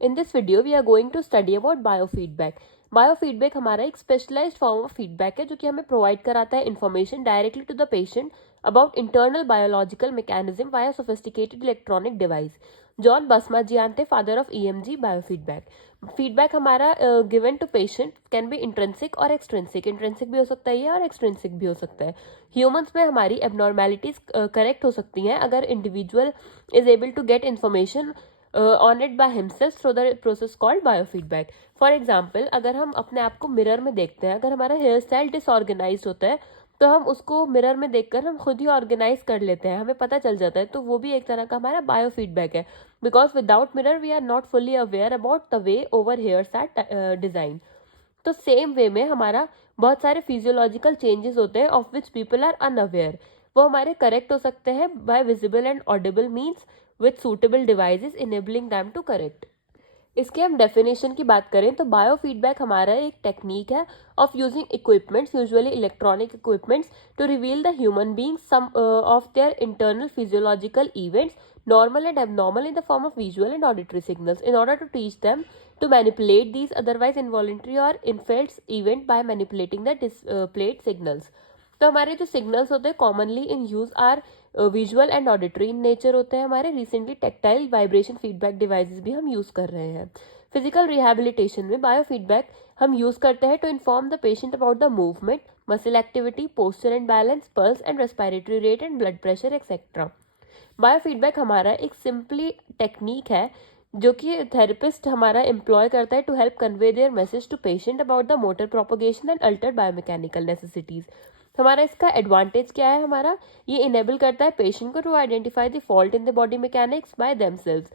In this video we are going to study about biofeedback. Biofeedback हमारा एक specialised form of feedback है जो कि हमें प्रोवाइड कराता है information directly to the patient about internal biological mechanism via sophisticated electronic device. John Basmajian, father of EMG biofeedback. Feedback हमारा given to patient can be intrinsic और extrinsic. Intrinsic भी हो सकता है और एक्सट्रेंसिक भी हो सकता है. ह्यूमंस में हमारी एबनॉर्मेलिटीज करेक्ट हो सकती हैं अगर individual is able to get information on it by himself through the process called biofeedback. For example, अगर हम अपने आप को मिरर में देखते हैं, अगर हमारा हेयर स्टाइल डिसऑर्गेनाइज होता है तो हम उसको मिरर में देखकर हम खुद ही ऑर्गेनाइज कर लेते हैं, हमें पता चल जाता है. तो वो भी एक तरह का हमारा बायोफीडबैक है, because without mirror we are not fully aware about the way over hairs are design. तो सेम वे में हमारा बहुत सारे फिजियोलॉजिकल चेंजेस होते हैं of which people are unaware. वो हमारे करेक्ट हो सकते हैं by visible and audible means with suitable devices enabling them to correct. इसके हम डेफिनेशन की बात करें तो बायोफीडबैक हमारा एक टेक्निक है of using equipments, usually electronic equipments, to reveal the human being some of their internal physiological events, normal and abnormal, in the form of visual and auditory signals, in order to teach them to manipulate these otherwise involuntary or infelt event by manipulating the displayed signals. तो हमारे जो signals होते हैं commonly in use are visual and auditory in nature होते हैं. हमारे recently tactile vibration feedback devices भी हम यूज कर रहे हैं. फिजिकल रिहैबिलिटेशन में बायोफीडबैक हम यूज करते हैं to inform the patient about the movement, muscle activity, posture and balance, pulse and respiratory rate and blood pressure etcetera. Biofeedback हमारा एक सिंपली टेक्निक है जो कि थेरेपिस्ट हमारा एम्प्लॉय करता है to help convey their message to patient about the motor propagation and altered biomechanical necessities. हमारा इसका एडवांटेज क्या है, हमारा ये इनेबल करता है पेशेंट को to identify the fault in the body mechanics by themselves.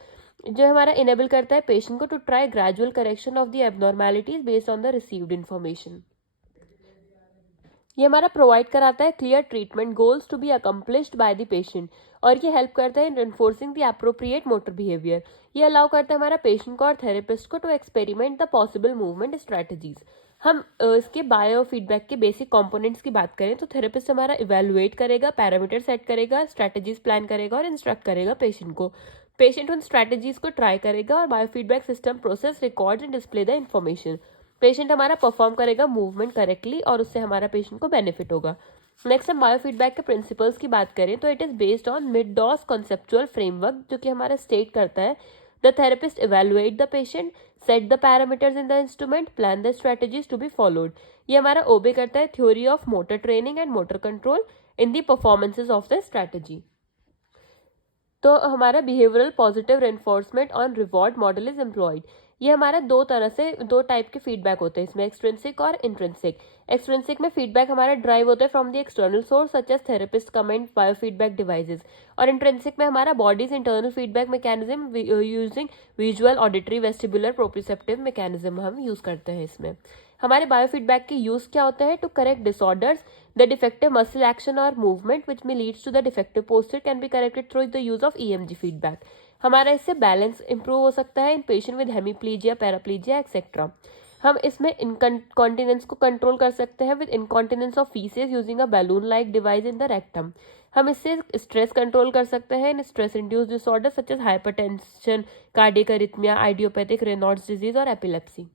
जो हमारा इनेबल करता है पेशेंट को to try gradual correction of the abnormalities based on the received information. ये हमारा प्रोवाइड कराता है clear treatment goals to be accomplished by the patient, और ये हेल्प करता है in enforcing the appropriate motor behaviour. ये अलाउ करता है हमारा पेशेंट को और थेरेपिस्ट को to experiment the possible movement strategies. हम इसके बायो फीडबैक के बेसिक कंपोनेंट्स की बात करें तो थेरेपिस्ट हमारा इवेलुएट करेगा, पैरामीटर सेट करेगा, स्ट्रैटेजीज प्लान करेगा और इंस्ट्रक्ट करेगा पेशेंट को. पेशेंट उन स्ट्रैटेजीज को ट्राई करेगा और biofeedback system process, record and display the information. Patient हमारा परफॉर्म करेगा मूवमेंट करेक्टली और उससे हमारा पेशेंट को बेनिफिट होगा. नेक्स्ट हम बायोफीडबैक के प्रिंसिपल्स की बात करें तो इट इज बेस्ड ऑन मिड-डॉस कॉन्सेप्चुअल फ्रेमवर्क, जो कि हमारा स्टेट करता है the therapist evaluate the patient, set the parameters in the instrument, plan the strategies to be followed. ये हमारा ओबे करता है theory of motor training and motor control in the performances of the strategy. तो हमारा behavioural positive reinforcement on reward model is employed. ये हमारा दो type के फीडबैक होते हैं इसमें, एक्सट्रिंसिक और इंट्रिंसिक. एक्सट्रिंसिक में फीडबैक हमारा ड्राइव होता है from the external source such as therapist comment, biofeedback devices. और इंट्रिंसिक में हमारा body's internal feedback mechanism using visual, auditory, vestibular, proprioceptive mechanism हम यूज करते हैं इसमें. हमारे बायोफीडबैक के यूज क्या होता है, to correct disorders, the defective muscle action और मूवमेंट विच में leads to the defective posture can be corrected through the use of EMG feedback. हमारा इससे बैलेंस इंप्रूव हो सकता है in patient with hemiplegia, paraplegia etcetera. हम इसमें incontinence को कंट्रोल कर सकते हैं with incontinence of faeces using a balloon like device in the rectum. हम इससे स्ट्रेस कंट्रोल कर सकते हैं इन stress induced disorder such as hypertension, cardiac arrhythmia, idiopathic Raynaud's disease और एपिलेप्सी.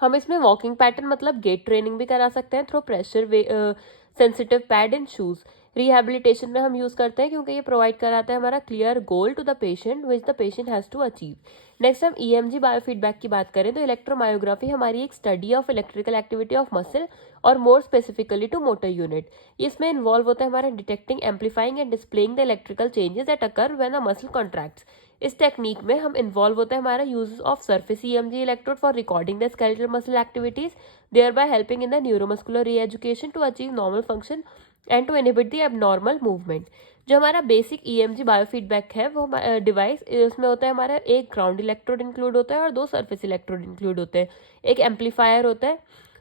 हम इसमें वॉकिंग पैटर्न मतलब गेट ट्रेनिंग भी करा सकते हैं through pressure sensitive pad in shoes. Rehabilitation में हम यूज करते हैं क्योंकि ये प्रोवाइड कराता है हमारा clear goal to the patient which the patient has to achieve. Next हम ईएमजी बायोफीडबैक की बात करें तो इलेक्ट्रोमायोग्राफी हमारी एक study of electrical activity of muscle और more specifically to motor unit. इसमें इन्वॉल्व होता है हमारा detecting, amplifying and displaying the electrical changes that occur when a muscle contracts. इस टेक्निक में हम इन्वॉल्व होता है हमारा use of surface EMG electrode for recording the skeletal muscle activities, thereby helping in the neuromuscular reeducation to achieve normal function and to inhibit the abnormal movement. जो हमारा basic EMG biofeedback है वो device, उसमें होता है हमारा एक ground electrode include होता है और दो सरफेस इलेक्ट्रोड इंक्लूड होते हैं. एक एम्पलीफायर होता है,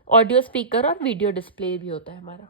ऑडियो स्पीकर और वीडियो डिस्प्ले भी होता है हमारा.